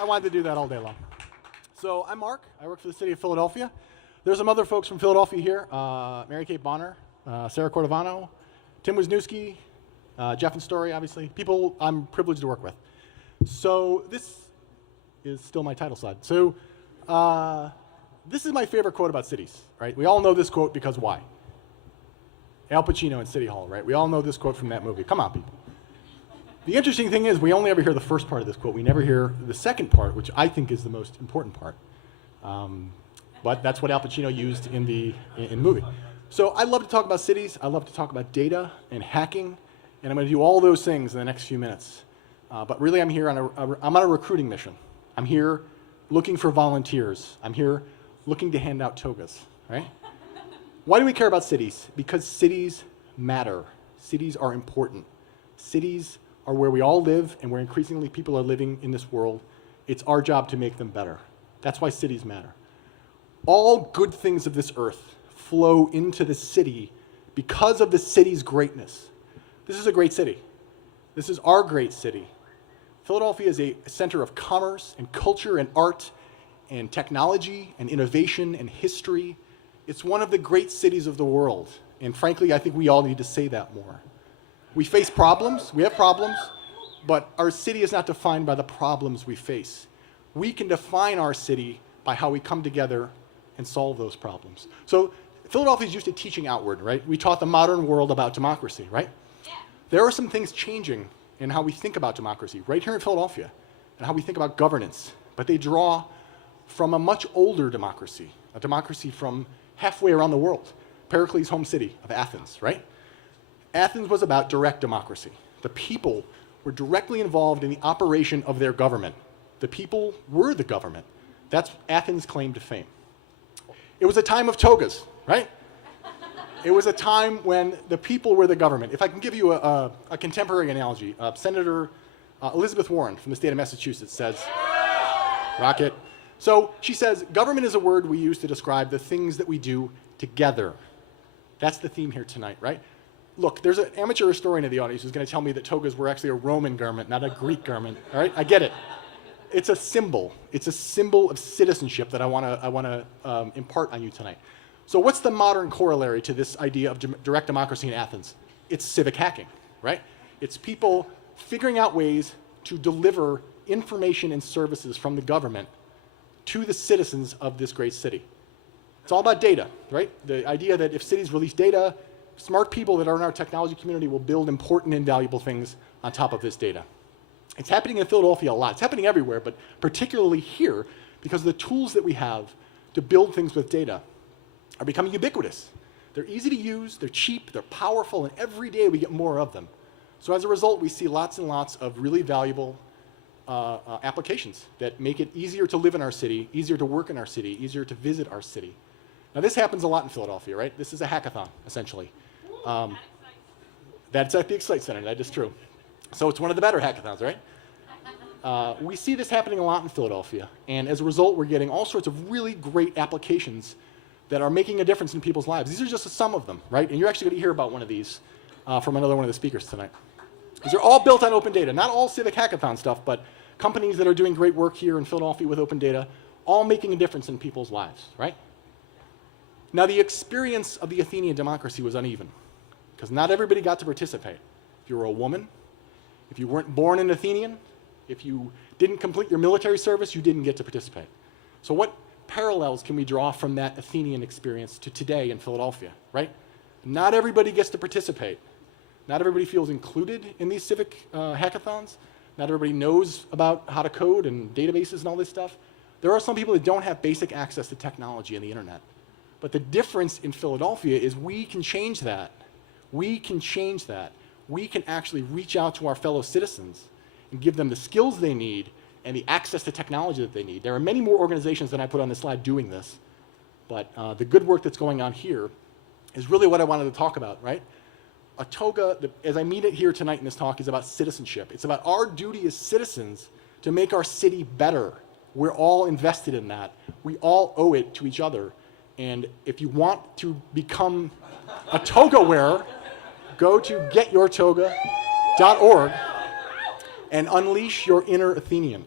I wanted to do that all day long. So I'm Mark. I work for the city of Philadelphia. There's some other folks from Philadelphia here. Mary Kate Bonner, Sarah Cordovano, Tim Wisniewski, Jeff and Story, obviously. People I'm privileged to work with. So this is still my title slide. So this is my favorite quote about cities, right? We all know this quote because why? Al Pacino in City Hall, right? We all know this quote from that movie. Come on, people. The interesting thing is we only ever hear the first part of this quote. We never hear the second part, which I think is the most important part. But that's what Al Pacino used in the movie. So I love to talk about cities. I love to talk about data and hacking. And I'm going to do all those things in the next few minutes. But really, I'm here I'm on a recruiting mission. I'm here looking for volunteers. I'm here looking to hand out togas, right? Why do we care about cities? Because cities matter. Cities are important. Cities are where we all live and where increasingly people are living in this world. It's our job to make them better. That's why cities matter. All good things of this earth flow into the city because of the city's greatness. This is a great city. This is our great city. Philadelphia is a center of commerce and culture and art and technology and innovation and history. It's one of the great cities of the world. And frankly, I think we all need to say that more. We face problems, we have problems, but our city is not defined by the problems we face. We can define our city by how we come together and solve those problems. So Philadelphia is used to teaching outward, right? We taught the modern world about democracy, right? Yeah. There are some things changing in how we think about democracy right here in Philadelphia and how we think about governance, but they draw from a much older democracy, a democracy from halfway around the world, Pericles' home city of Athens, right? Athens was about direct democracy. The people were directly involved in the operation of their government. The people were the government. That's Athens' claim to fame. It was a time of togas, right? It was a time when the people were the government. If I can give you a contemporary analogy, Senator Elizabeth Warren from the state of Massachusetts says, rocket. So she says, government is a word we use to describe the things that we do together. That's the theme here tonight, right? Look, there's an amateur historian in the audience who's going to tell me that togas were actually a Roman garment, not a Greek garment. All right, I get it. It's a symbol. It's a symbol of citizenship that I want to impart on you tonight. So what's the modern corollary to this idea of direct democracy in Athens? It's civic hacking, right? It's people figuring out ways to deliver information and services from the government to the citizens of this great city. It's all about data, right? The idea that if cities release data, smart people that are in our technology community will build important and valuable things on top of this data. It's happening in Philadelphia a lot. It's happening everywhere, but particularly here because the tools that we have to build things with data are becoming ubiquitous. They're easy to use, they're cheap, they're powerful, and every day we get more of them. So as a result, we see lots and lots of really valuable applications that make it easier to live in our city, easier to work in our city, easier to visit our city. Now this happens a lot in Philadelphia, right? This is a hackathon, essentially. That's at the Excite Center, that is true. So it's one of the better hackathons, right? We see this happening a lot in Philadelphia, and as a result, we're getting all sorts of really great applications that are making a difference in people's lives. These are just some of them, right? And you're actually going to hear about one of these from another one of the speakers tonight. These are all built on open data, not all civic hackathon stuff, but companies that are doing great work here in Philadelphia with open data, all making a difference in people's lives, right? Now, the experience of the Athenian democracy was uneven, because not everybody got to participate. If you were a woman, if you weren't born an Athenian, if you didn't complete your military service, you didn't get to participate. So what parallels can we draw from that Athenian experience to today in Philadelphia, right? Not everybody gets to participate. Not everybody feels included in these civic hackathons. Not everybody knows about how to code and databases and all this stuff. There are some people that don't have basic access to technology and the internet. But the difference in Philadelphia is we can change that. We can change that. We can actually reach out to our fellow citizens and give them the skills they need and the access to technology that they need. There are many more organizations than I put on this slide doing this, but the good work that's going on here is really what I wanted to talk about, right? A toga, as I mean it here tonight in this talk, is about citizenship. It's about our duty as citizens to make our city better. We're all invested in that. We all owe it to each other. And if you want to become a toga wearer, go to getyourtoga.org and unleash your inner Athenian.